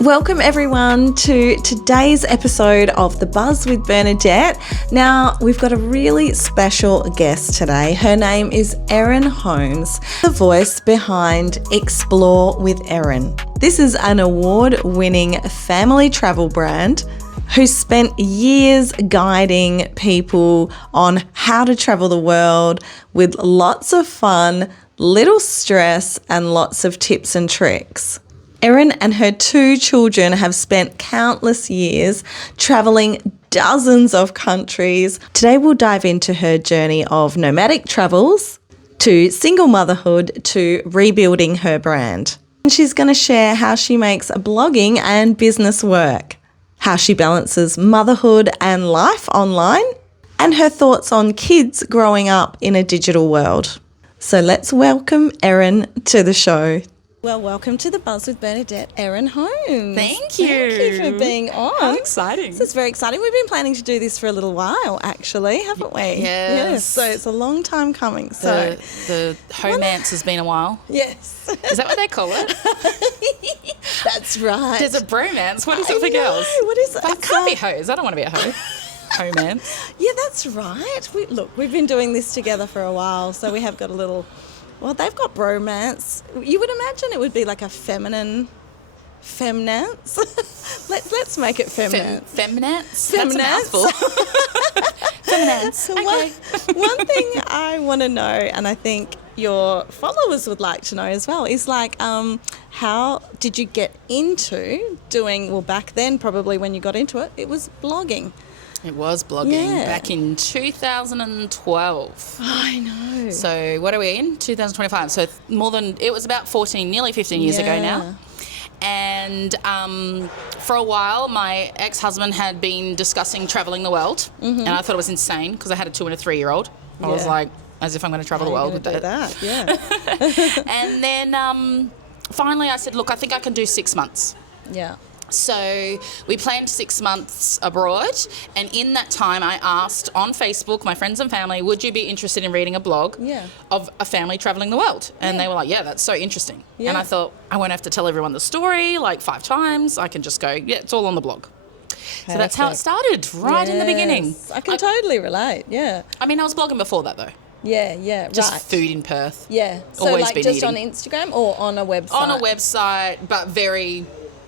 Welcome everyone to today's episode of The Buzz with Bernadette. Now, we've got a really special guest today. Her name is Erin Holmes, the voice behind Explore with Erin. This is an award-winning family travel brand who spent years guiding people on how to travel the world with lots of fun, little stress, and lots of tips and tricks. Erin and her 2 children have spent countless years travelling dozens of countries. Today we'll dive into her journey of nomadic travels to single motherhood to rebuilding her brand. And she's going to share how she makes blogging and business work, how she balances motherhood and life online, and her thoughts on kids growing up in a digital world. So let's welcome Erin to the show. Well, welcome to The Buzz with Bernadette, Erin Holmes. Thank you. Thank you for being on. How exciting. This is very exciting. We've been planning to do this for a little while, actually, haven't we? Yes. So it's a long time coming. So the homance has been a while. Yes. Is that what they call it? That's right. There's a bromance. What is something I know. else? What is it? That can't be hose. I don't want to be a hoe. Homance. Yeah, that's right. We've been doing this together for a while, so we have got a little... Well, they've got bromance. You would imagine it would be like a femnance. Let's make it feminance. Feminance? Feminance. That's a mouthful. Feminance. Okay. One thing I want to know, and I think your followers would like to know as well, is like how did you get into doing, well, back then probably when you got into it, it was blogging. It was blogging back in 2012. I know. So what are we in? 2025. So it was about 14, nearly 15 years ago now. And for a while, my ex-husband had been discussing travelling the world. Mm-hmm. And I thought it was insane because I had a 2 and a 3-year-old. I was like, as if I'm going to travel the world with that. Yeah. And then finally I said, look, I think I can do 6 months. Yeah. So we planned 6 months abroad, and in that time I asked on Facebook my friends and family, would you be interested in reading a blog of a family travelling the world? And they were like, yeah, that's so interesting. Yeah. And I thought, I won't have to tell everyone the story like 5 times. I can just go, yeah, it's all on the blog. Perfect. So that's how it started, right in the beginning. I can totally relate, yeah. I mean, I was blogging before that though. Yeah, just food in Perth. Yeah, so always like been just eating. On Instagram or on a website? On a website, but very...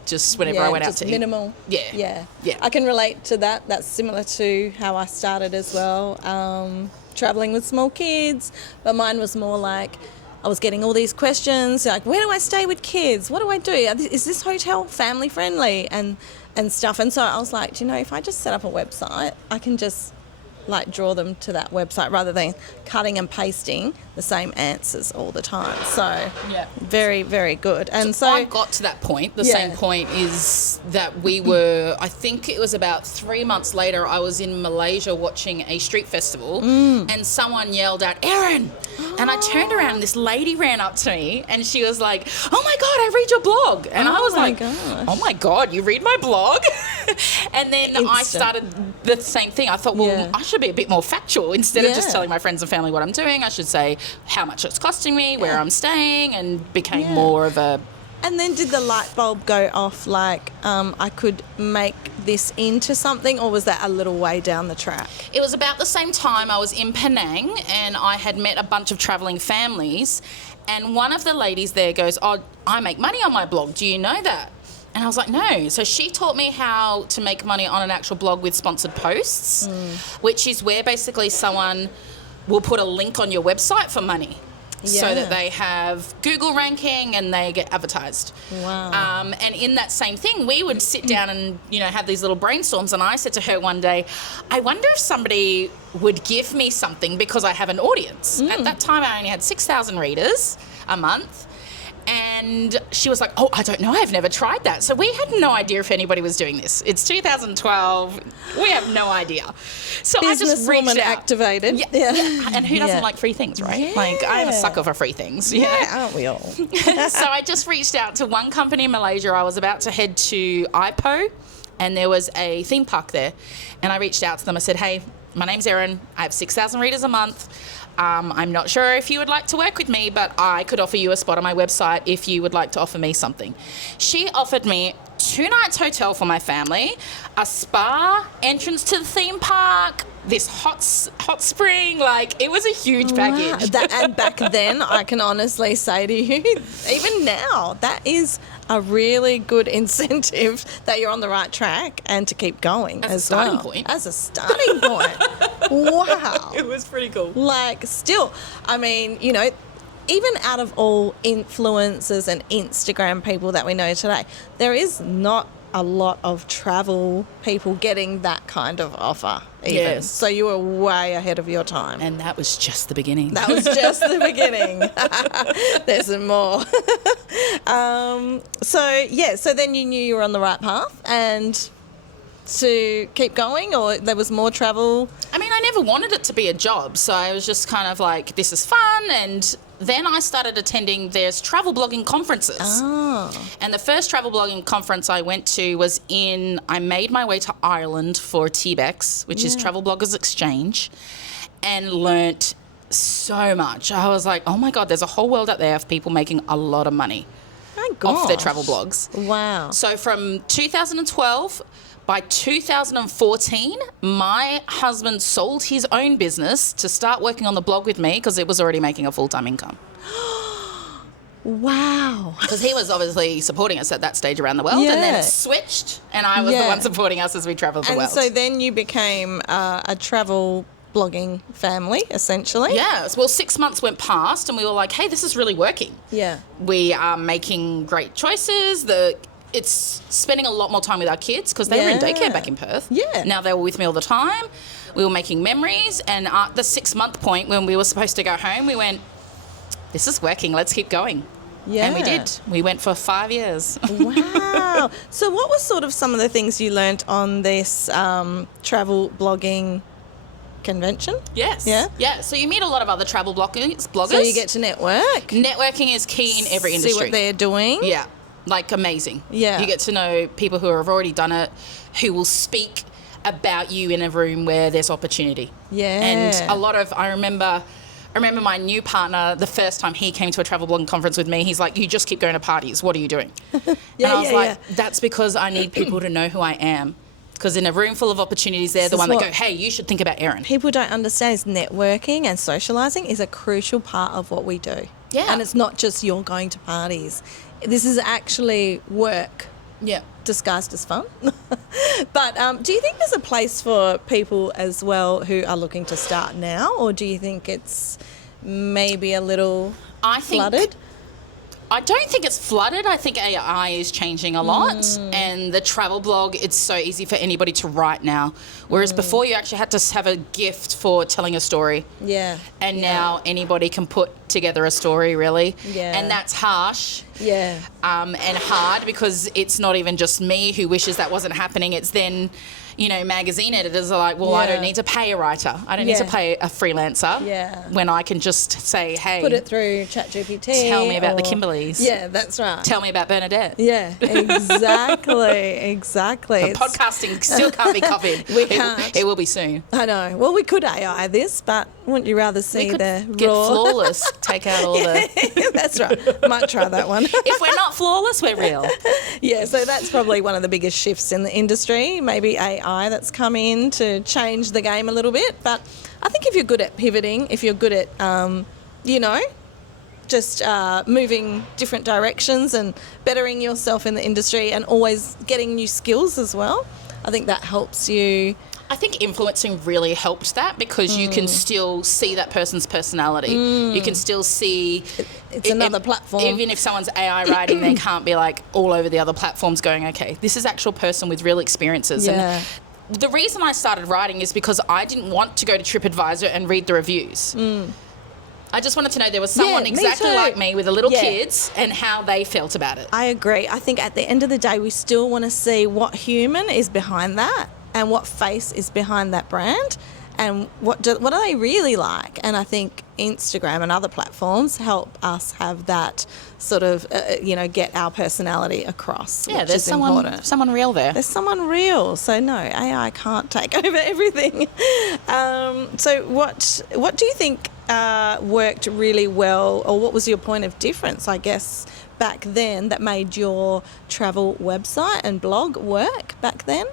just whenever I went out to eat. Minimal. Yeah. I can relate to that. That's similar to how I started as well, travelling with small kids. But mine was more like I was getting all these questions, like, where do I stay with kids? What do I do? Is this hotel family friendly? And stuff. And so I was like, do you know, if I just set up a website, I can just like draw them to that website rather than cutting and pasting the same answers all the time. So very, very good. And so I got to that point. The same point is that we were, I think it was about 3 months later, I was in Malaysia watching a street festival and someone yelled out, Erin! And I turned around and this lady ran up to me and she was like, oh my God, I read your blog. And I was like, oh my God, you read my blog? And then I started the same thing. I thought, well, I should be a bit more factual. Instead of just telling my friends and family what I'm doing, I should say how much it's costing me, where I'm staying, and became more of a... And then did the light bulb go off like I could make this into something, or was that a little way down the track? It was about the same time I was in Penang and I had met a bunch of travelling families, and one of the ladies there goes, oh, I make money on my blog. Do you know that? And I was like, no. So she taught me how to make money on an actual blog with sponsored posts, which is where basically someone will put a link on your website for money. So that they have Google ranking and they get advertised. Wow. And in that same thing, we would sit down and, have these little brainstorms. And I said to her one day, I wonder if somebody would give me something because I have an audience. At that time, I only had 6,000 readers a month. And she was like, oh, I don't know. I've never tried that. So we had no idea if anybody was doing this. It's 2012. We have no idea. So I just reached out. Activated. Yeah. And who doesn't like free things, right? Yeah. Like, I am a sucker for free things. Yeah, aren't we all? So I just reached out to one company in Malaysia. I was about to head to Ipoh, and there was a theme park there. And I reached out to them. I said, hey, my name's Erin. I have 6,000 readers a month. I'm not sure if you would like to work with me, but I could offer you a spot on my website if you would like to offer me something. She offered me 2 nights hotel for my family, a spa, entrance to the theme park, this hot spring. Like, it was a huge package. Wow. And back then, I can honestly say to you, even now, that is a really good incentive that you're on the right track and to keep going as a starting point. Wow. It was pretty cool. Like, still, I mean, you know, even out of all influencers and Instagram people that we know today, there is not a lot of travel people getting that kind of offer even. Yes. So you were way ahead of your time. And that was just the beginning. That was just the beginning. There's some more. So then you knew you were on the right path and to keep going, or there was more travel? I mean, I never wanted it to be a job, so I was just kind of like, this is fun. And then I started attending there's travel blogging conferences. Oh. And the first travel blogging conference I went to was I made my way to Ireland for TBEX, which is Travel Bloggers Exchange, and learnt so much. I was like, oh my God, there's a whole world out there of people making a lot of money off their travel blogs. Wow. So from 2012... By 2014, my husband sold his own business to start working on the blog with me because it was already making a full-time income. Wow. Because he was obviously supporting us at that stage around the world, and then switched, and I was the one supporting us as we travelled the world. And so then you became a travel blogging family, essentially. Yeah. Well, 6 months went past, and we were like, hey, this is really working. Yeah. We are making great choices. It's spending a lot more time with our kids because they were in daycare back in Perth. Yeah. Now they were with me all the time. We were making memories. And at the 6-month point when we were supposed to go home, we went, this is working. Let's keep going. Yeah. And we did. We went for 5 years. Wow. So what was sort of some of the things you learnt on this travel blogging convention? Yes. Yeah. So you meet a lot of other travel bloggers. So you get to network. Networking is key in every industry. See what they're doing. Yeah. Like, amazing. Yeah. You get to know people who have already done it, who will speak about you in a room where there's opportunity. Yeah. And a lot of, I remember my new partner, the first time he came to a travel blogging conference with me, he's like, you just keep going to parties. What are you doing? And I was like, that's because I need people to know who I am. Because in a room full of opportunities, they're the one that go, hey, you should think about Erin. People don't understand is networking and socialising is a crucial part of what we do. Yeah. And it's not just you're going to parties. This is actually work. Yeah. Disguised as fun. But do you think there's a place for people as well who are looking to start now, or do you think it's maybe a little flooded? I don't think it's flooded. I think AI is changing a lot, and the travel blog, it's so easy for anybody to write now. Whereas before you actually had to have a gift for telling a story. Yeah. And now anybody can put together a story, really. Yeah. And that's harsh. Yeah. And hard because it's not even just me who wishes that wasn't happening. It's then, magazine editors are like, well, I don't need to pay a writer. I don't need to pay a freelancer. Yeah. When I can just say, hey. Put it through ChatGPT. Tell me about the Kimberleys. Yeah, that's right. Tell me about Bernadette. Yeah, exactly. Podcasting still can't be copied. We can't. It will be soon. I know. Well, we could AI this, but wouldn't you rather see the get raw? flawless, take out all the... That's right. Might try that one. If we're not flawless, we're real. Yeah, so that's probably one of the biggest shifts in the industry, maybe AI that's come in to change the game a little bit. But I think if you're good at pivoting, if you're good at, just moving different directions and bettering yourself in the industry and always getting new skills as well, I think that helps you. I think influencing really helped that because you can still see that person's personality. You can still see... It's another platform. Even if someone's AI writing, they can't be like all over the other platforms going, okay, this is actual person with real experiences. Yeah. And the reason I started writing is because I didn't want to go to TripAdvisor and read the reviews. I just wanted to know there was someone exactly like me with the little kids and how they felt about it. I agree. I think at the end of the day, we still want to see what human is behind that and what face is behind that brand and what do they really like. And I think Instagram and other platforms help us have that sort of, get our personality across. Yeah, which there's is important. someone real there. There's someone real. So no, AI can't take over everything. So what do you think worked really well, or what was your point of difference, I guess, back then that made your travel website and blog work back then?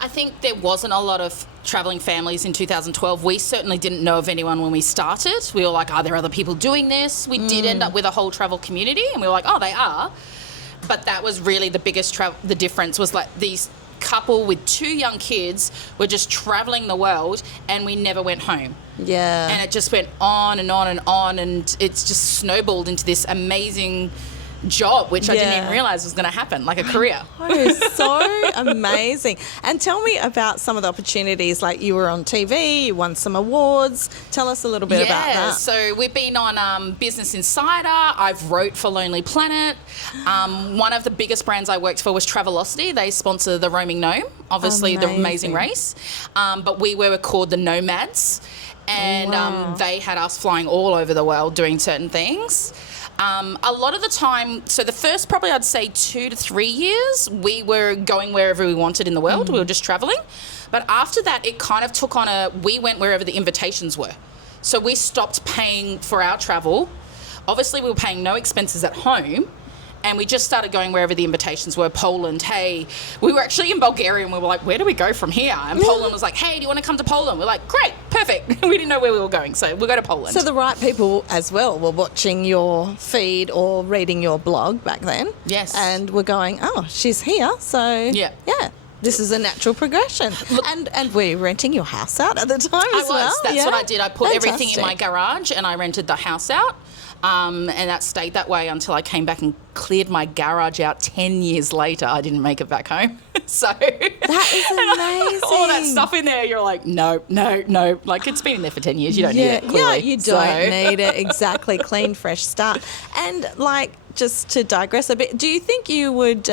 I think there wasn't a lot of travelling families in 2012. We certainly didn't know of anyone when we started. We were like, are there other people doing this? We did end up with a whole travel community, and we were like, oh, they are. But that was really the biggest the difference was like these couple with 2 young kids were just travelling the world, and we never went home. Yeah. And it just went on and on and on, and it's just snowballed into this amazing job, which I didn't even realise was going to happen, like a career. Oh, so amazing. And tell me about some of the opportunities, like you were on TV, you won some awards. Tell us a little bit about that. So we've been on Business Insider. I've wrote for Lonely Planet. One of the biggest brands I worked for was Travelocity. They sponsor the Roaming Gnome, obviously the Amazing Race. But we were called the Nomads, and they had us flying all over the world doing certain things. A lot of the time, so the first probably I'd say 2 to 3 years, we were going wherever we wanted in the world. We were just travelling. But after that, it kind of took on we went wherever the invitations were. So we stopped paying for our travel. Obviously, we were paying no expenses at home. And we just started going wherever the invitations were. Poland, hey. We were actually in Bulgaria, and we were like, where do we go from here? And Poland was like, hey, do you want to come to Poland? We're like, great, perfect. We didn't know where we were going, so we'll go to Poland. So the right people as well were watching your feed or reading your blog back then. Yes. And were going, oh, she's here, so yeah. This is a natural progression. Look, and we're renting your house out at the time as well. That's what I did. I put everything in my garage, and I rented the house out. And that stayed that way until I came back and cleared my garage out 10 years later. I didn't make it back home. So that is amazing. All that stuff in there, you're like, no. Like, it's been in there for 10 years. You don't need it, clearly. Yeah, you don't need it. Exactly. Clean, fresh start. And, like, just to digress a bit, do you think you would,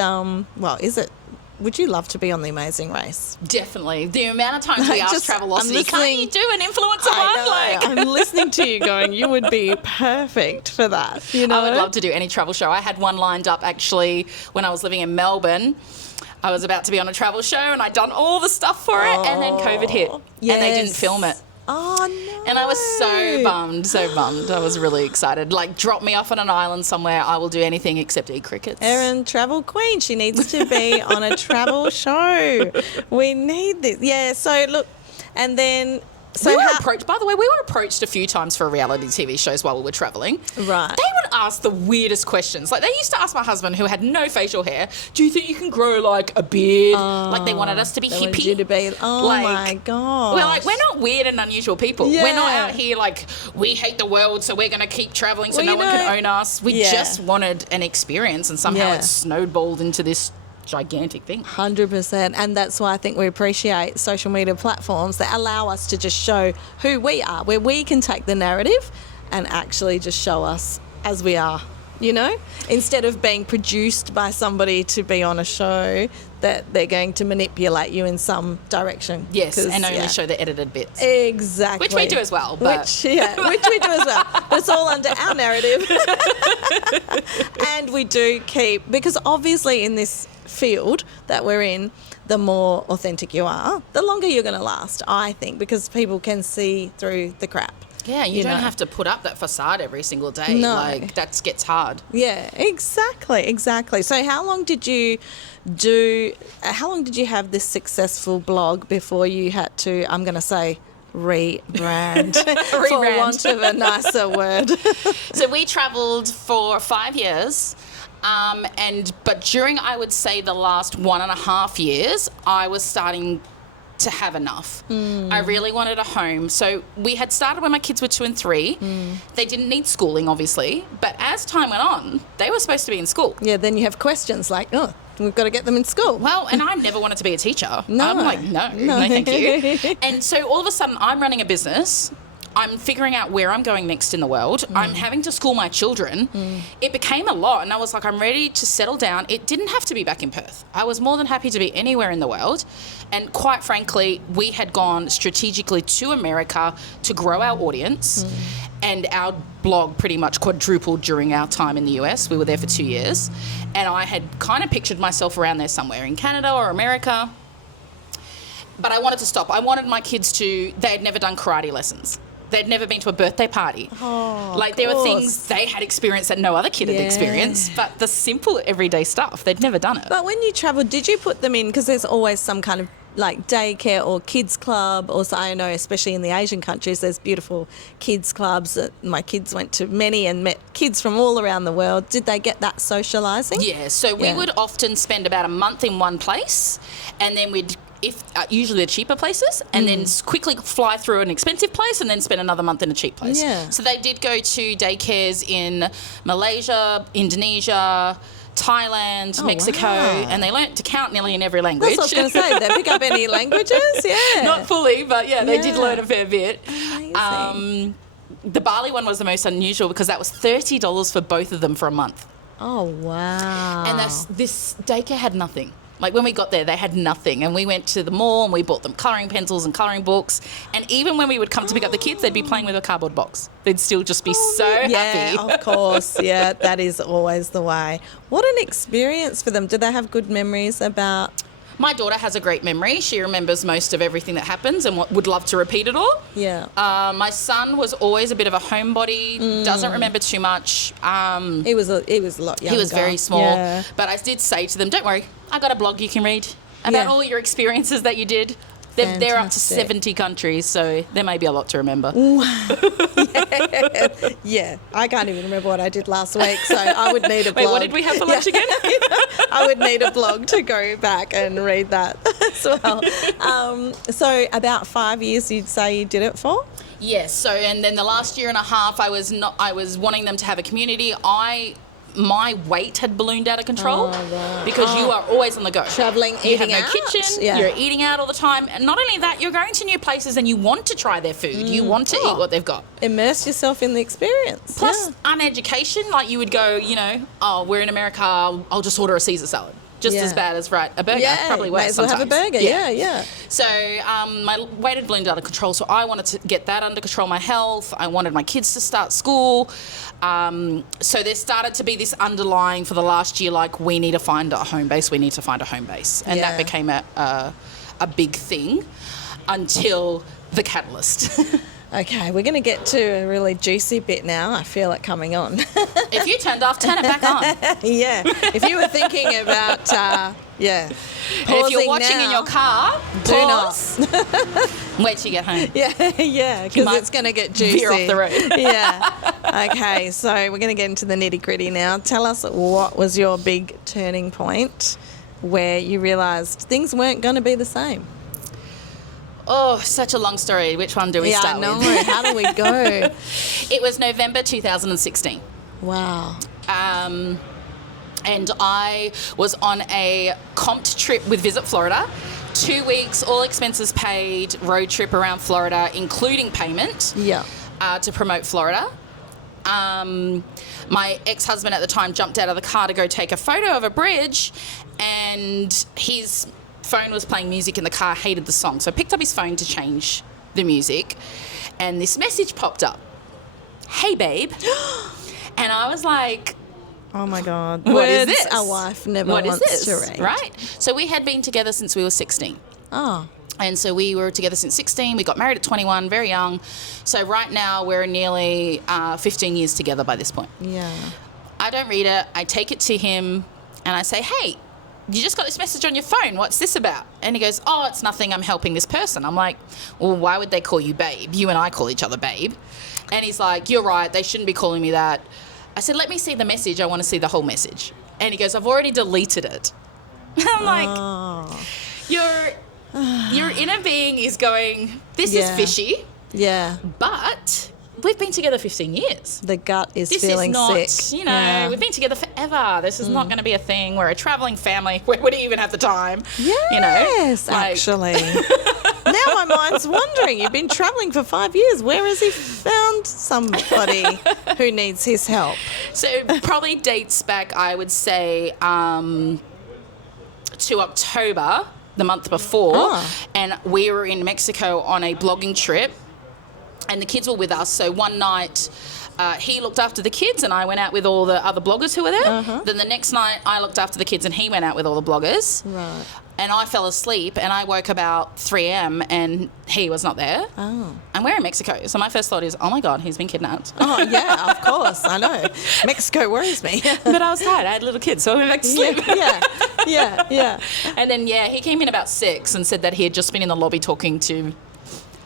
would you love to be on The Amazing Race? Definitely. The amount of times we ask Travelocity, can't you do an influencer one? I'm listening to you going, you would be perfect for that. You know? I would love to do any travel show. I had one lined up actually when I was living in Melbourne. I was about to be on a travel show, and I'd done all the stuff for it, and then COVID hit, and they didn't film it. Oh, no. And I was so bummed. I was really excited. Like, drop me off on an island somewhere. I will do anything except eat crickets. Erin, travel queen. She needs to be on a travel show. We need this. Yeah, so look, and then... So we were approached, by the way, we were approached a few times for reality TV shows while we were travelling. Right. They would ask the weirdest questions. Like, they used to ask my husband, who had no facial hair, do you think you can grow, like, a beard? Like, they wanted us to be hippie. Wanted you to be, my God. We're like, we're not weird and unusual people. Yeah. We're not out here like, we hate the world, so we're going to keep travelling so no one can own us. We just wanted an experience, and somehow it snowballed into this gigantic thing. 100%. And that's why I think we appreciate social media platforms that allow us to just show who we are, where we can take the narrative and actually just show us as we are, you know, instead of being produced by somebody to be on a show that they're going to manipulate you in some direction. Yes, and only show the edited bits. Exactly. Which we do as well. But. Which we do as well. But it's all under our narrative. And we do keep, because obviously in this field that we're in, the more authentic you are, the longer you're going to last, I think, because people can see through the crap. Yeah, you don't have to put up that facade every single day. No. Like, that gets hard. Yeah, exactly. So how long did you have this successful blog before you had to, I'm going to say, rebrand, for want of a nicer word? So we travelled for 5 years. But during, I would say, the last 1.5 years, I was starting to have enough. I really wanted a home. So we had started when my kids were 2 and 3. They didn't need schooling, obviously. But as time went on, they were supposed to be in school. Yeah, then you have questions like, oh, we've got to get them in school. Well, and I never wanted to be a teacher. No. I'm like, no, thank you. And so all of a sudden, I'm running a business. I'm figuring out where I'm going next in the world. I'm having to school my children. It became a lot, and I was like, I'm ready to settle down. It didn't have to be back in Perth. I was more than happy to be anywhere in the world. And quite frankly, we had gone strategically to America to grow our audience, and our blog pretty much quadrupled during our time in the US. We were there for 2 years, and I had kind of pictured myself around there somewhere in Canada or America. But I wanted to stop. I wanted my kids they had never done karate lessons. they'd never been to a birthday party. Oh, like there were things they had experienced that no other kid had experienced, but the simple everyday stuff, they'd never done it. But when you travel, did you put them in, because there's always some kind of like daycare or kids club, or so I know, especially in the Asian countries, there's beautiful kids clubs. My kids went to many and met kids from all around the world. Did they get that socialising? Yeah, so we would often spend about a month in one place, and then we'd, usually the cheaper places, and then quickly fly through an expensive place and then spend another month in a cheap place. Yeah. So they did go to daycares in Malaysia, Indonesia, Thailand, Mexico, and they learnt to count nearly in every language. That's what I was going to say. Did they pick up any languages? Yeah. Not fully, but they did learn a fair bit. Amazing. The Bali one was the most unusual because that was $30 for both of them for a month. Oh, wow. And this daycare had nothing. Like when we got there, they had nothing. And we went to the mall and we bought them colouring pencils and colouring books. And even when we would come to pick up the kids, they'd be playing with a cardboard box. They'd still just be so happy. Yeah, of course. Yeah, that is always the way. What an experience for them. Do they have good memories about... My daughter has a great memory. She remembers most of everything that happens and would love to repeat it all. Yeah. My son was always a bit of a homebody, doesn't remember too much. He was a lot younger. He was very small. But I did say to them, don't worry, I got a blog you can read about all your experiences that you did. They're up to 70 countries, so there may be a lot to remember. Yeah, I can't even remember what I did last week, so I would need a blog. Wait, what did we have for lunch again? I would need a blog to go back and read that as well. So about 5 years you'd say you did it for? Yes, so and then the last year and a half I was wanting them to have a community. My weight had ballooned out of control because you are always on the go. Travelling, you eating have no out. kitchen, Yeah. you're eating out all the time. And not only that, you're going to new places and you want to try their food. You want to eat what they've got. Immerse yourself in the experience. Plus, uneducation, like you would go, we're in America, I'll just order a Caesar salad. Just as bad as a burger, probably worse may as well sometimes. have a burger, yeah. So my weight had ballooned out of control, so I wanted to get that under control, my health. I wanted my kids to start school. So there started to be this underlying for the last year, like, we need to find a home base, And that became a big thing until the catalyst. Okay, we're going to get to a really juicy bit now. I feel it coming on. If you turned off, turn it back on. Yeah. If you were thinking about, And if you're watching in your car, do pause. Wait till you get home. Yeah, because it's going to get juicy. Veer off the road. Yeah. Okay, so we're going to get into the nitty-gritty now. Tell us, what was your big turning point where you realised things weren't going to be the same? Oh, such a long story. Which one do we start with? Yeah, I know. How do we go? It was November 2016. Wow. And I was on a comped trip with Visit Florida. 2 weeks, all expenses paid, road trip around Florida, including payment to promote Florida. My ex-husband at the time jumped out of the car to go take a photo of a bridge, and his phone was playing music in the car, hated the song. So I picked up his phone to change the music, and this message popped up. Hey, babe. And I was like, oh my God. What is Words this? a wife never What wants is to this? read. Right. So we had been together since we were 16. Oh. And so we were together since 16. We got married at 21, very young. So right now we're nearly 15 years together by this point. Yeah. I don't read it. I take it to him and I say, hey, you just got this message on your phone. What's this about? And he goes, oh, it's nothing. I'm helping this person. I'm like, well, why would they call you babe? You and I call each other babe. And he's like, you're right. They shouldn't be calling me that. I said, let me see the message. I want to see the whole message. And he goes, I've already deleted it. I'm like, your inner being is going, this is fishy. Yeah. But we've been together 15 years. The gut is this feeling is not, sick. We've been together forever. This is not going to be a thing. We're a travelling family. Where would he even have the time? Yes, actually. Now my mind's wandering. You've been travelling for 5 years. Where has he found somebody who needs his help? So it probably dates back, I would say, to October, the month before. And we were in Mexico on a blogging trip. And the kids were with us. So one night he looked after the kids and I went out with all the other bloggers who were there. Uh-huh. Then the next night I looked after the kids and he went out with all the bloggers. Right. And I fell asleep and I woke about 3 a.m. and he was not there. Oh. And we're in Mexico. So my first thought is, oh my God, he's been kidnapped. Oh, yeah, of course. I know. Mexico worries me. But I was tired. I had little kids, so I went back to sleep. Yeah. And then, he came in about 6 and said that he had just been in the lobby talking to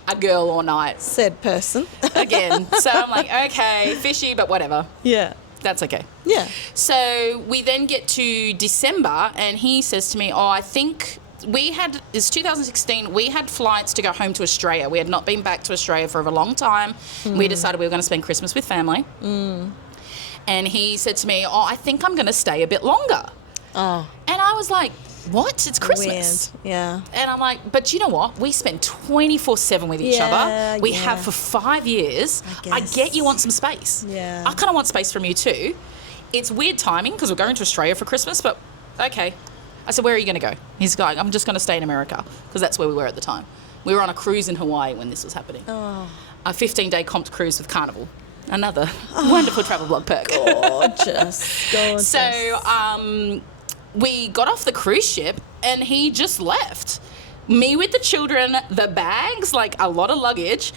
a girl all night. Said person. Again. So I'm like, okay, fishy, but whatever. Yeah. That's okay. Yeah. So we then get to December and he says to me, I think it's 2016, we had flights to go home to Australia. We had not been back to Australia for a long time. We decided we were going to spend Christmas with family. And he said to me, I think I'm going to stay a bit longer. Oh. And I was like, what? It's Christmas. Weird. Yeah. And I'm like, but you know what? We spend 24/7 with each other. We have for 5 years. I get you want some space. Yeah. I kind of want space from you too. It's weird timing because we're going to Australia for Christmas, but okay. I said, where are you going to go? He's going, I'm just going to stay in America because that's where we were at the time. We were on a cruise in Hawaii when this was happening. Oh. A 15-day comped cruise with Carnival. Another wonderful travel blog perk. Gorgeous. So we got off the cruise ship and he just left. Me with the children, the bags, like a lot of luggage,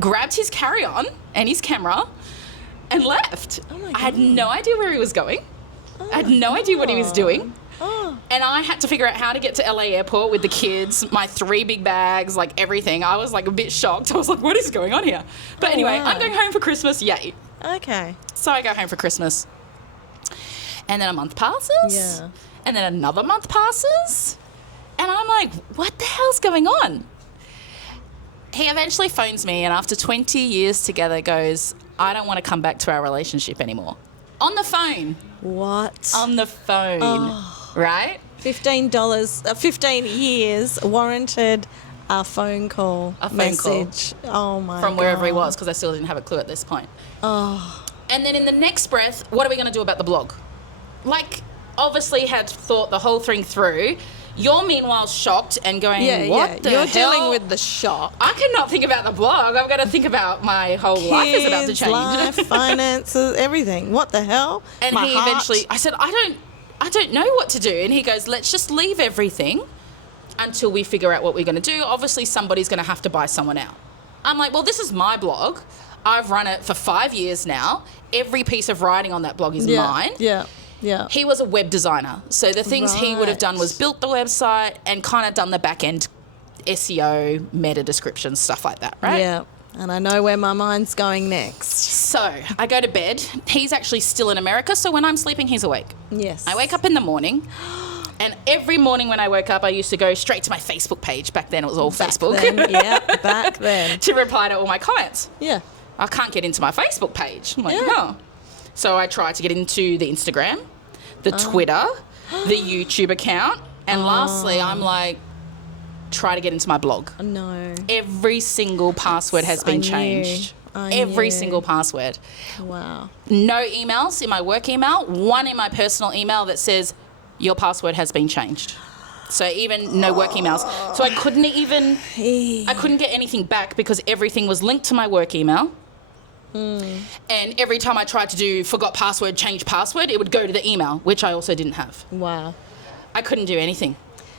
grabbed his carry-on and his camera and left. Oh my God. I had no idea where he was going. I had no idea what he was doing. Oh. And I had to figure out how to get to LA airport with the kids, my 3 big bags, like everything. I was like a bit shocked. I was like, what is going on here? But anyway, wow. I'm going home for Christmas. Yay. Okay. So I go home for Christmas. And then a month passes. Yeah. And then another month passes. And I'm like, what the hell's going on? He eventually phones me and after 20 years together goes, I don't want to come back to our relationship anymore. On the phone. What? On the phone. Oh. Right? $15, 15 years warranted a phone call. A phone message. call. Oh my From God. wherever he was because I still didn't have a clue at this point. Oh. And then in the next breath, what are we going to do about the blog? Like, obviously had thought the whole thing through. You're meanwhile shocked and going, what the You're hell? dealing with the shock. I cannot think about the blog. I've got to think about my whole life is about to change. Life, finances, everything. What the hell? And My he heart. eventually, I said, I don't know what to do. And he goes, let's just leave everything until we figure out what we're going to do. Obviously, somebody's going to have to buy someone out. I'm like, well, this is my blog. I've run it for 5 years now. Every piece of writing on that blog is mine. Yeah. He was a web designer. So the things he would have done was built the website and kind of done the back end SEO, meta descriptions, stuff like that, right? Yeah. And I know where my mind's going next. So I go to bed. He's actually still in America. So when I'm sleeping, he's awake. Yes. I wake up in the morning. And every morning when I woke up, I used to go straight to my Facebook page. Back then it was all Facebook. Back then. To reply to all my comments. Yeah. I can't get into my Facebook page. I'm like, no. So I tried to get into the Instagram, the Twitter, the YouTube account. And lastly, I'm like, try to get into my blog. No. Every single password has been changed. Every single password. Wow. No emails in my work email, one in my personal email that says, your password has been changed. So even no work emails. So I couldn't get anything back because everything was linked to my work email. And every time I tried to do forgot password, change password, it would go to the email, which I also didn't have. Wow. I couldn't do anything.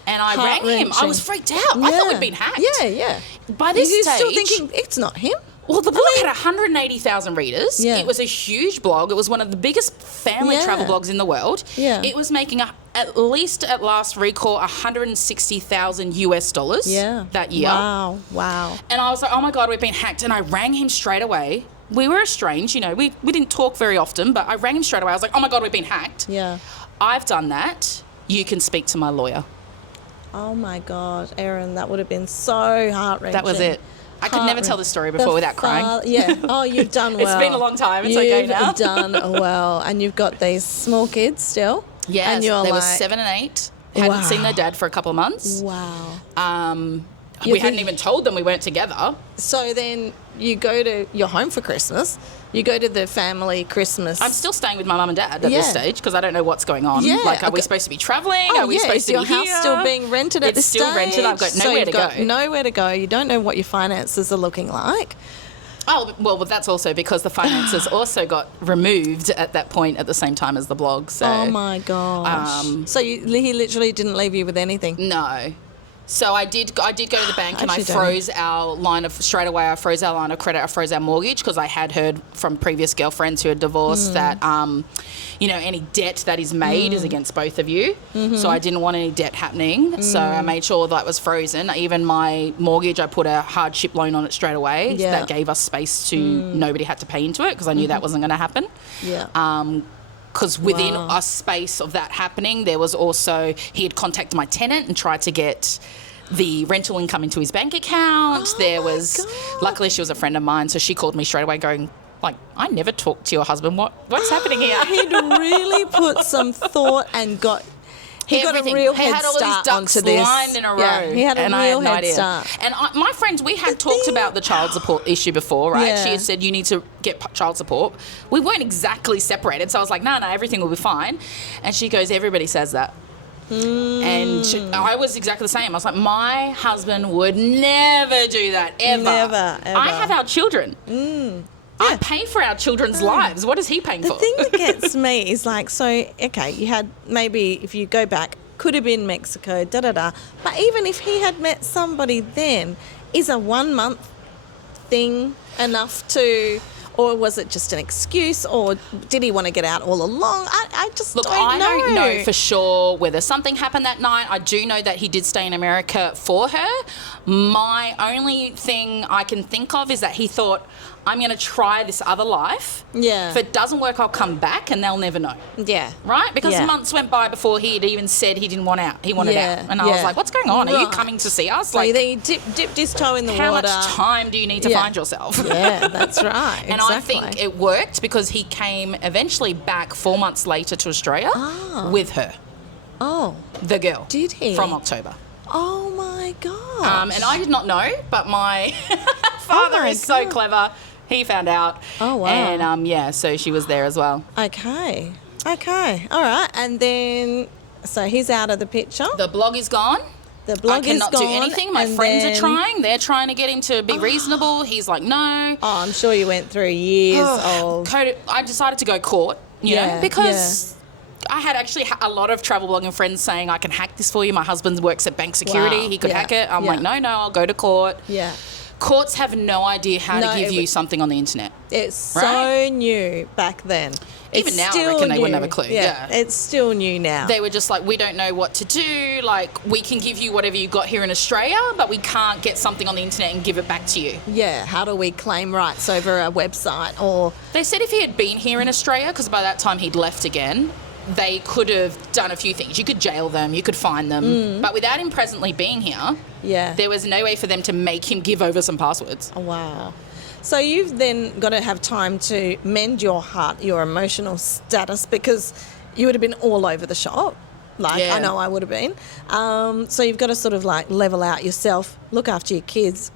And I rang him. I was freaked out. I thought we'd been hacked. Yeah. By this You're stage... still thinking, it's not him? Well, the blog had 180,000 readers. Yeah. It was a huge blog. It was one of the biggest family travel blogs in the world. Yeah. It was making at least at last recall $160,000 that year. Wow. And I was like, oh my God, we've been hacked. And I rang him straight away. We were estranged, we didn't talk very often, but I rang him straight away. I was like, oh my God, we've been hacked. Yeah. I've done that. You can speak to my lawyer. Oh my God, Erin, that would have been so heart-wrenching. That was it. I could never tell this story before without crying. Yeah. Oh, you've done well. It's been a long time. It's okay now. You've done well. And you've got these small kids still. Yes, and you're they were like, 7 and 8. Hadn't seen their dad for a couple of months. Wow. We hadn't even told them we weren't together. So then you're home for Christmas. You go to the family Christmas. I'm still staying with my mum and dad at this stage because I don't know what's going on. Yeah. Like, are we supposed to be travelling? Are we supposed to be here? Is your house still being rented at this stage? It's still rented. I've got nowhere to go. Nowhere to go. You don't know what your finances are looking like. Oh, well, that's also because the finances also got removed at that point at the same time as the blog. So, oh my gosh. So he literally didn't leave you with anything? no. So I did go to the bank and I Actually, froze our line of, straight away I froze our line of credit, I froze our mortgage, because I had heard from previous girlfriends who had divorced that, any debt that is made is against both of you. So I didn't want any debt happening. So I made sure that was frozen. Even my mortgage, I put a hardship loan on it straight away. Yeah. So that gave us space to, nobody had to pay into it, because I knew that wasn't going to happen. Yeah. Because within a space of that happening, there was also, he had contacted my tenant and tried to get the rental income into his bank account. Luckily she was a friend of mine, so she called me straight away going, like, I never talked to your husband. What's happening here? He'd really put some thought and got a real head start onto this. Lined in a row. Yeah, he had a real head start. And my friends, we had talked about the child support issue before, right? Yeah. She had said, you need to get child support. We weren't exactly separated, so I was like, no, everything will be fine. And she goes, everybody says that. And I was exactly the same. I was like, my husband would never do that, ever. Never, ever. I have our children. I pay for our children's lives. What is he paying for? The thing that gets me is like, so, okay, you had maybe, if you go back, could have been Mexico, da-da-da. But even if he had met somebody then, is a 1 month thing enough to... Or was it just an excuse? Or did he want to get out all along? I just don't know. I don't know for sure whether something happened that night. I do know that he did stay in America for her. My only thing I can think of is that he thought, I'm going to try this other life. Yeah. If it doesn't work, I'll come back and they'll never know. Yeah. Right? Because months went by before he had even said he didn't want out. He wanted out. And I was like, what's going on? Are you coming to see us? So then he dipped his toe in the water. How much time do you need to find yourself? Yeah, that's right. And I think it worked because he came eventually back 4 months later to Australia with her. Oh. The girl. Did he? From October. Oh, my gosh. And I did not know, but my father is so clever. He found out. Oh, wow. And, so she was there as well. Okay. All right. And then, so he's out of the picture. The blog is gone. The blog is gone. I cannot do anything. My friends are trying. They're trying to get him to be reasonable. He's like, no. Oh, I'm sure you went through years of... I decided to go court, you know, because... I had actually a lot of travel blogging friends saying, I can hack this for you. My husband works at bank security. Wow. He could hack it. I'm like, no, I'll go to court. Yeah. Courts have no idea how to give you something on the internet. It's so new back then. Even now, I reckon they wouldn't have a clue. Yeah. It's still new now. They were just like, we don't know what to do. Like, we can give you whatever you got here in Australia, but we can't get something on the internet and give it back to you. Yeah. How do we claim rights over a website? Or they said if he had been here in Australia, because by that time he'd left again, they could have done a few things. You could jail them, you could fine them. But without him presently being here, there was no way for them to make him give over some passwords. Oh, wow. So you've then got to have time to mend your heart, your emotional status, because you would have been all over the shop. I know I would have been. So you've got to sort of like level out yourself, look after your kids,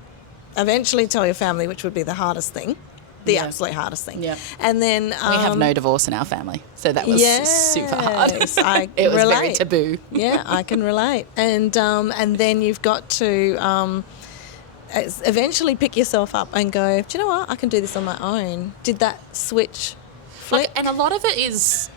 eventually tell your family, which would be the hardest thing. The absolute hardest thing. Yeah. And then... we have no divorce in our family, so that was super hard. It was very taboo. Yeah, I can relate. And then you've got to eventually pick yourself up and go, do you know what? I can do this on my own. Did that switch flick? And a lot of it is,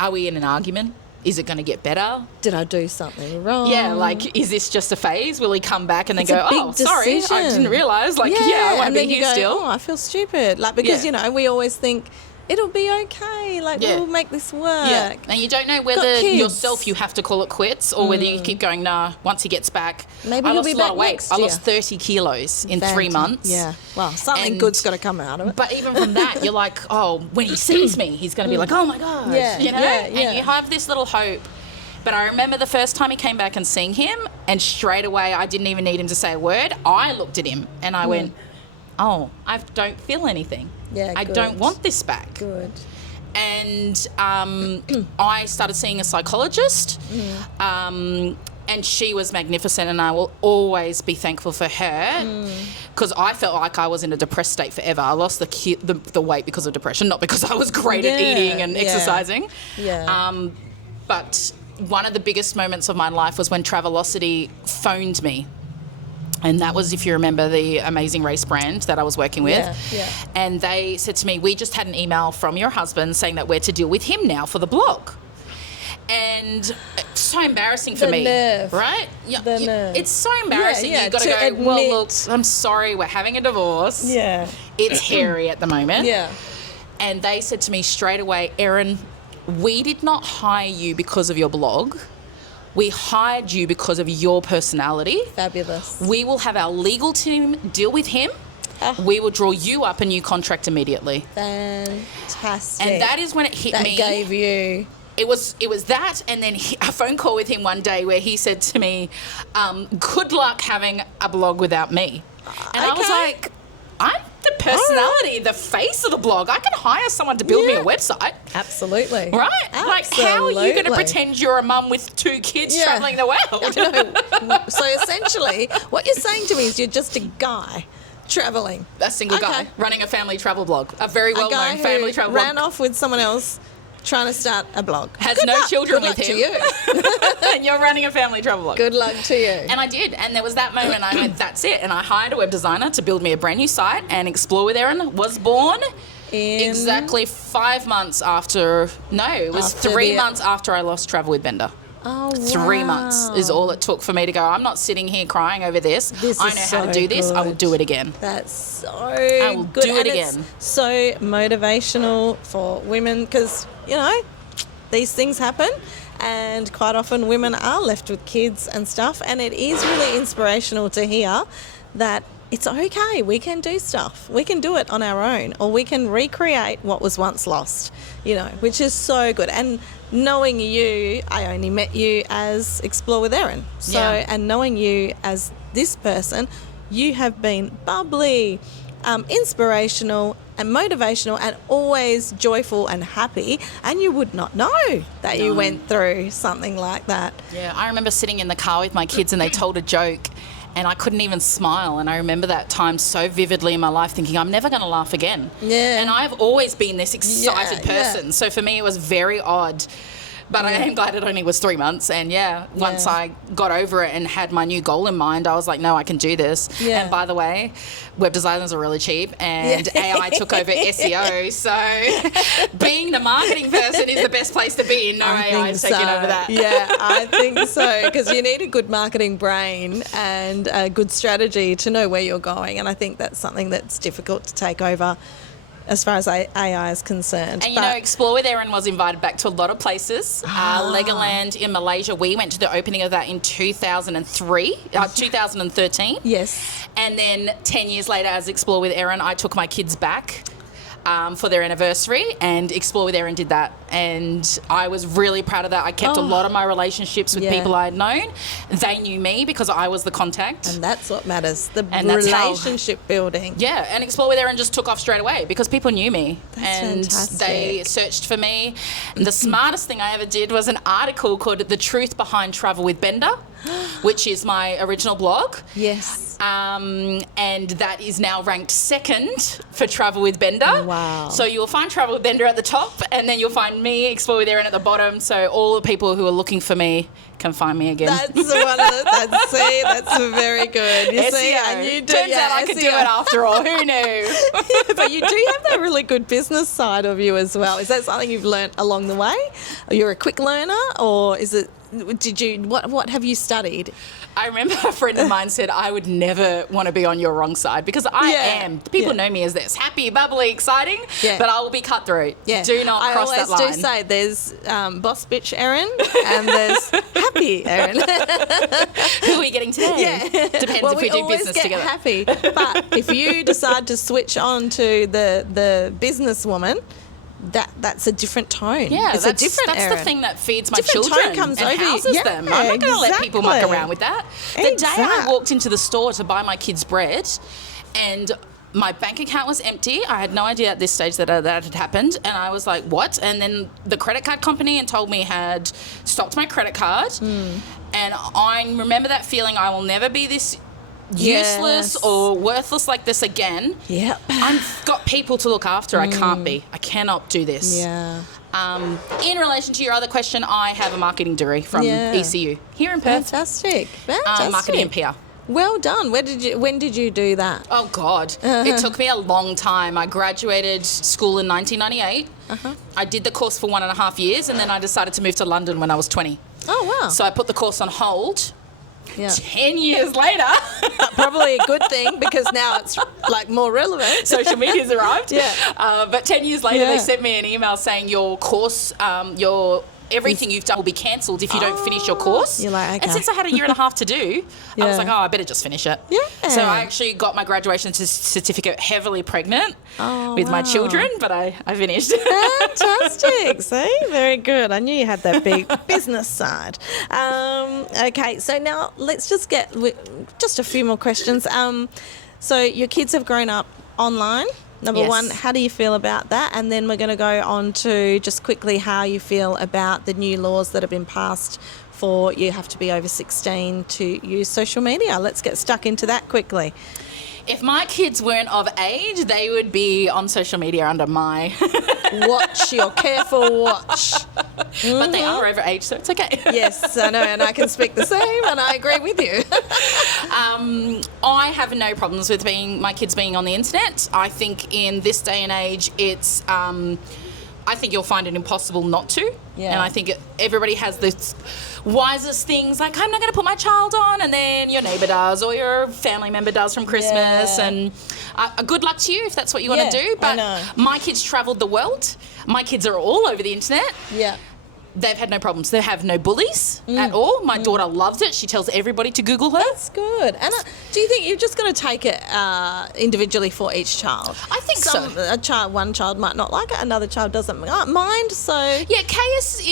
are we in an argument? Is it going to get better? Did I do something wrong? Yeah, like, is this just a phase? Will he come back and then go, oh, decision. sorry, I didn't realise. Like, I want to be here still. Oh, I feel stupid. Like, because, we always think, it'll be okay. Like, we'll make this work. Yeah. And you don't know whether yourself you have to call it quits or whether you keep going, nah, once he gets back. Maybe he'll be back next year. I lost 30 kilos in 3 months. Yeah. Well, something good's got to come out of it. But even from that, you're like, oh, when he sees me, he's going to be like, oh, my gosh. Yeah. And you have this little hope. But I remember the first time he came back and seeing him, and straight away I didn't even need him to say a word. I looked at him and I went, oh, I don't feel anything. Yeah, I don't want this back. Good. And I started seeing a psychologist, and she was magnificent, and I will always be thankful for her because I felt like I was in a depressed state forever. I lost the weight because of depression, not because I was great at eating and exercising. Yeah. But one of the biggest moments of my life was when Travelocity phoned me And that was, if you remember, the Amazing Race brand that I was working with. Yeah. And they said to me, we just had an email from your husband saying that we're to deal with him now for the blog. And it's so embarrassing for me, nerve. right? The nerve. It's so embarrassing. Yeah, You've got to go, admit. well, look, I'm sorry, we're having a divorce. Yeah. It's hairy at the moment. Yeah. And they said to me straight away, Erin, we did not hire you because of your blog. We hired you because of your personality. Fabulous. We will have our legal team deal with him. We will draw you up a new contract immediately. Fantastic. And that is when it hit me. That gave you... It was that, and then a phone call with him one day where he said to me, good luck having a blog without me. And I was like, I'm the personality, the face of the blog. I can hire someone to build me a website. Absolutely. Right? Absolutely. Like, how are you going to pretend you're a mum with 2 kids travelling the world? So essentially, what you're saying to me is you're just a guy travelling. A single guy running a family travel blog. A very well-known family travel blog. Ran off with someone else trying to start a blog. Has no children with him. Good luck to you. And you're running a family travel blog. Good luck to you. And I did. And there was that moment I went, that's it. And I hired a web designer to build me a brand new site, and Explore With Erin was born exactly 5 months after, it was 3 months after I lost Travel with Bender. Oh, wow. 3 months is all it took for me to go, I'm not sitting here crying over this. I know how to do this. I will do it again. That's so I will good. do it and again. It's so motivational for women because, these things happen, and quite often women are left with kids and stuff, and it is really inspirational to hear that it's okay, we can do stuff. We can do it on our own, or we can recreate what was once lost, which is so good. And knowing you, I only met you as Explore With Erin. And knowing you as this person, you have been bubbly, inspirational and motivational, and always joyful and happy, and you would not know that you went through something like that. Yeah, I remember sitting in the car with my kids and they told a joke and I couldn't even smile, and I remember that time so vividly in my life, thinking I'm never going to laugh again. And I've always been this excited person, so for me it was very odd. But I am glad it only was 3 months. And once I got over it and had my new goal in mind, I was like, no, I can do this. And by the way, web designers are really cheap, and AI took over SEO. So being the marketing person is the best place to be, and no AI is taking over that. Yeah, I think so, because you need a good marketing brain and a good strategy to know where you're going. And I think that's something that's difficult to take over as far as AI is concerned. And Explore With Erin was invited back to a lot of places. Legoland in Malaysia, we went to the opening of that in 2013. Yes. And then 10 years later, as Explore With Erin, I took my kids back for their anniversary, and Explore With Erin did that, and I was really proud of that. I kept a lot of my relationships with people I had known. They knew me because I was the contact, and that's what matters, the relationship building. And Explore With Erin just took off straight away because people knew me. That's fantastic. They searched for me. And the smartest thing I ever did was an article called The Truth Behind Travel with Bender, which is my original blog. Yes. And that is now ranked second for Travel with Bender. Wow. So you'll find Travel with Bender at the top, and then you'll find me, Explore With Erin, at the bottom. So all the people who are looking for me can find me again. That's one of that's very good. You SEO. See, and you do, Turns out I could do it after all. Who knew? But you do have that really good business side of you as well. Is that something you've learnt along the way? You're a quick learner, or is it? What have you studied? I remember a friend of mine said I would never want to be on your wrong side, because I am. People know me as this happy, bubbly, exciting, but I will be cutthroat. Do not cross that line. I always do say there's boss bitch Erin and there's happy Erin. Who are we getting today? Depends if we do business together. Happy, but if you decide to switch on to the businesswoman, that's a different tone. It's a different That's Erin. the thing that feeds my Different children tone comes and over you. houses them. I'm not going to let people muck around with that. The day I walked into the store to buy my kids bread, and my bank account was empty. I had no idea at this stage that had happened, and I was like, what? And then the credit card company told me had stopped my credit card, and I remember that feeling. I will never be this useless or worthless like this again. I've got people to look after. I cannot do this. In relation to your other question, I have a marketing degree from ECU here in Perth. Fantastic. Marketing and PR. Well done. When did you do that? Oh, God. It took me a long time. I graduated school in 1998. I did the course for 1.5 years, and then I decided to move to London when I was 20. Oh, wow. So I put the course on hold. Yeah. 10 years later. Probably a good thing, because now it's like more relevant. Social media's arrived. Yeah. But 10 years later, they sent me an email saying your course, everything you've done will be cancelled if you don't finish your course. You're like, okay. And since I had 1.5 years to do, I was like, I better just finish it. Yeah. So I actually got my graduation certificate heavily pregnant with my children, but I finished. Fantastic. See? Very good. I knew you had that big business side. Okay, so now let's just get just a few more questions. So your kids have grown up online. Number one, how do you feel about that? And then we're going to go on to just quickly how you feel about the new laws that have been passed for you have to be over 16 to use social media. Let's get stuck into that quickly. If my kids weren't of age, they would be on social media under my... Watch, your careful watch. But they are over age, so it's okay. Yes, I know, and I can speak the same, and I agree with you. I have no problems with my kids being on the internet. I think in this day and age, it's... I think you'll find it impossible not to. Yeah. And I think everybody has this wisest things, like, I'm not going to put my child on, and then your neighbour does, or your family member does from Christmas. Yeah. And good luck to you if that's what you want to do. But my kids travelled the world. My kids are all over the internet. Yeah. They've had no problems. They have no bullies at all. My daughter loves it. She tells everybody to Google her. That's good. And do you think you're just going to take it individually for each child? I think so. One child might not like it, another child doesn't mind. So yeah, Caius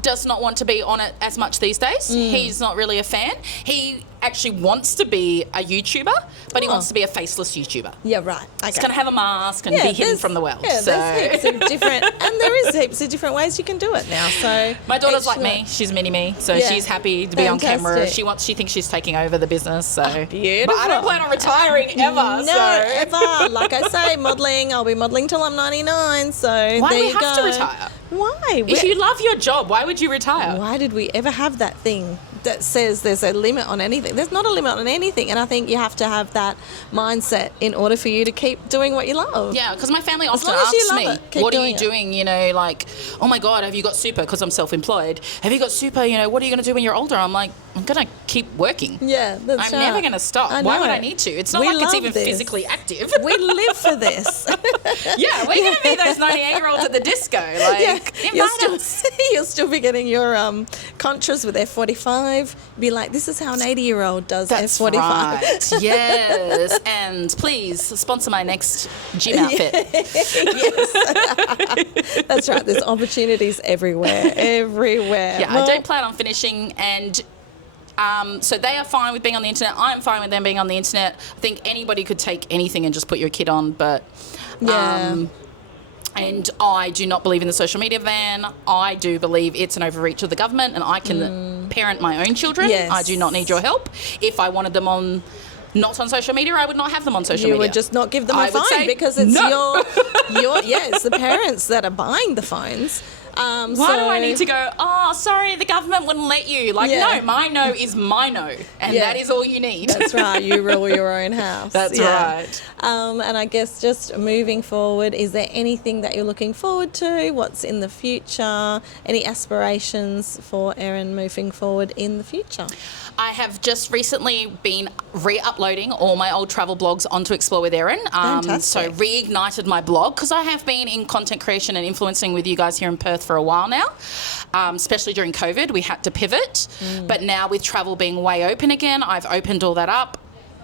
does not want to be on it as much these days. He's not really a fan. He actually wants to be a YouTuber, but he wants to be a faceless YouTuber. Yeah, right. Okay. He's going to have a mask and be hidden from the world. Yeah, there's heaps of different, and there is heaps of different ways you can do it now. So my daughter's like me; she's mini me, so she's happy to be on camera. She thinks she's taking over the business. So beautiful. But I don't plan on retiring ever. Ever. Like I say, modelling. I'll be modelling till I'm 99. So why there do we you have go. to retire? Why? If you love your job, why would you retire? Why did we ever have that thing that says there's a limit on anything? There's not a limit on anything, and I think you have to have that mindset in order for you to keep doing what you love. Yeah, because my family often asks me, what are you doing? You know, like, oh my God, have you got super? Because I'm self-employed. Have you got super? You know, what are you going to do when you're older? I'm like, I'm going to keep working. Yeah, that's I'm never going to stop. Why would I need to? It's not like it's even physically active. We live for this. Yeah, we're going to be those 98-year-olds at the disco. Like, you'll still be getting your contras with F45. Be like, this is how an 80-year-old does F45. Right. Yes, and please sponsor my next gym outfit. Yes. That's right. There's opportunities everywhere. Yeah, I don't plan on finishing, and so they are fine with being on the internet. I'm fine with them being on the internet. I think anybody could take anything and just put your kid on, but and I do not believe in the social media ban. I do believe it's an overreach of the government, and I can parent my own children. Yes. I do not need your help. If I wanted them not on social media, I would not have them on social media. You would just not give them a phone because it's it's the parents that are buying the phones. Why do I need to go, oh, sorry, the government wouldn't let you? Like, no, my no is my no, and that is all you need. That's right. You rule your own house. That's right. And I guess just moving forward, is there anything that you're looking forward to? What's in the future? Any aspirations for Erin moving forward in the future? I have just recently been re-uploading all my old travel blogs onto Explore With Erin. So reignited my blog, because I have been in content creation and influencing with you guys here in Perth for a while now. Especially during COVID, we had to pivot. But now with travel being way open again, I've opened all that up.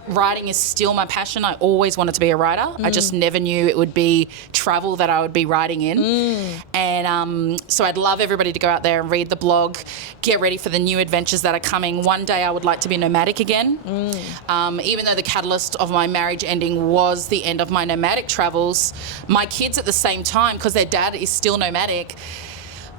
Writing is still my passion. I always wanted to be a writer. I just never knew it would be travel that I would be writing in. And so I'd love everybody to go out there and read the blog, get ready for the new adventures that are coming. One day I would like to be nomadic again. Even though the catalyst of my marriage ending was the end of my nomadic travels, my kids at the same time, because their dad is still nomadic,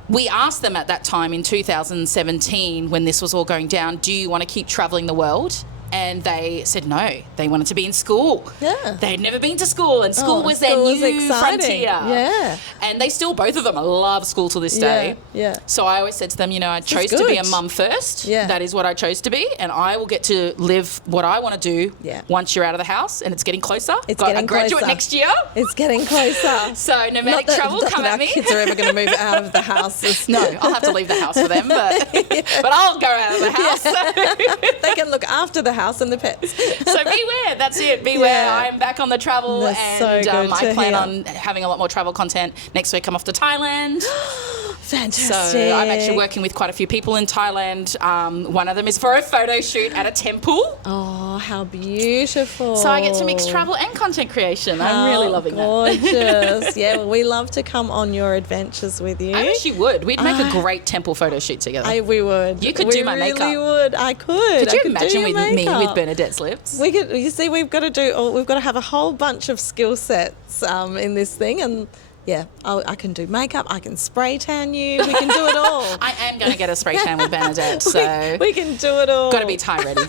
we asked them at that time in 2017 when this was all going down, do you want to keep traveling the world? and they said no, they wanted to be in school. Yeah. They'd never been to school, and school was their new frontier. Yeah. And they still, both of them, love school to this day. Yeah. So I always said to them, you know, I chose to be a mum first. Yeah. That is what I chose to be, and I will get to live what I want to do once you're out of the house, and it's getting closer. It's Got getting a graduate closer. next year. It's getting closer. So nomadic travel, come at me. Kids are ever going to move out of the house. No, I'll have to leave the house for them, but I'll go out of the house. They can look after the house and the pets. So beware, that's it. Beware. I'm back on the travel, That's and so good I plan hear. on having a lot more travel content. Next week I'm off to Thailand. Fantastic. So I'm actually working with quite a few people in Thailand. One of them is for a photo shoot at a temple. Oh, how beautiful. So I get to mix travel and content creation. I'm really loving that. Gorgeous. Yeah, well, we love to come on your adventures with you. I wish you would. We'd make a great temple photo shoot together. We would. You could do my makeup. We really would. I could. Could you imagine with me with Bernadette's lips? We could. You see, we've got to have a whole bunch of skill sets in this thing, and yeah, I can do makeup. I can spray tan you. We can do it all. I am going to get a spray tan with Bernadette, so we can do it all. Got to be Thai ready.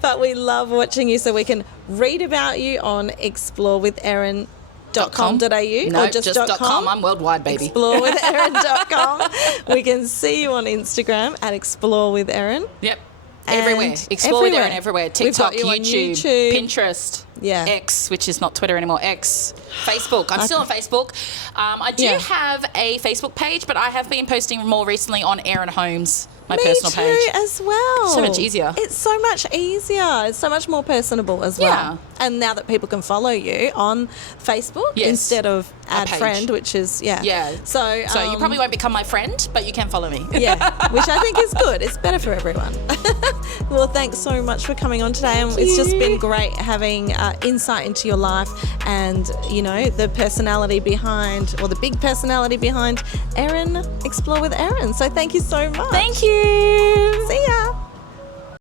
But we love watching you, so we can read about you on explorewitherin.com.au. No, or just .com. I'm worldwide, baby. Explorewitherin.com. We can see you on Instagram at Explore with Erin. Yep. Everywhere. Explore with Erin everywhere. TikTok, We've got you on YouTube, Pinterest, X, which is not Twitter anymore, X, Facebook. I'm still on Facebook. I do have a Facebook page, but I have been posting more recently on Erin Holmes, my personal page. Me too, as well. So much easier. It's so much easier. It's so much more personable as well. Yeah. And now that people can follow you on Facebook instead of add friend, which is, So you probably won't become my friend, but you can follow me. Yeah, which I think is good. It's better for everyone. Well, thanks so much for coming on today. And it's just been great having insight into your life and, you know, the personality behind, or the big personality behind Erin, Explore with Erin. So thank you so much. Thank you. See ya.